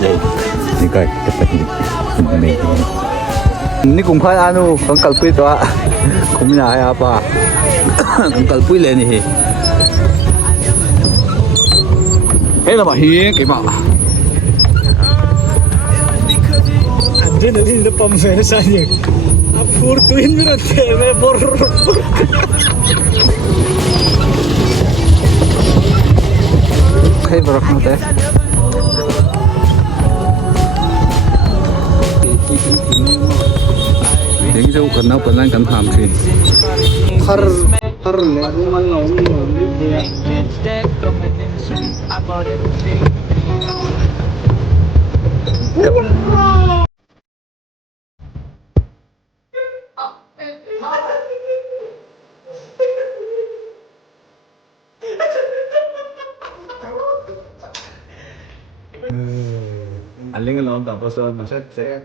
นี่ก็จะเป็นนี่กลุ่มพันอานุกังกัลปุยตัวคุมยาให้อาป่ากังกัลปุยเลยนี่เฮ้ยเรามาฮีกี่มา Adrenaline na pamfere sa niya. Apurtuin mo na teme, Hey, bro, ano tayo? Yung isa ko kanaw pa lang kanham siya. har le man no Aling lang tapos masat saya.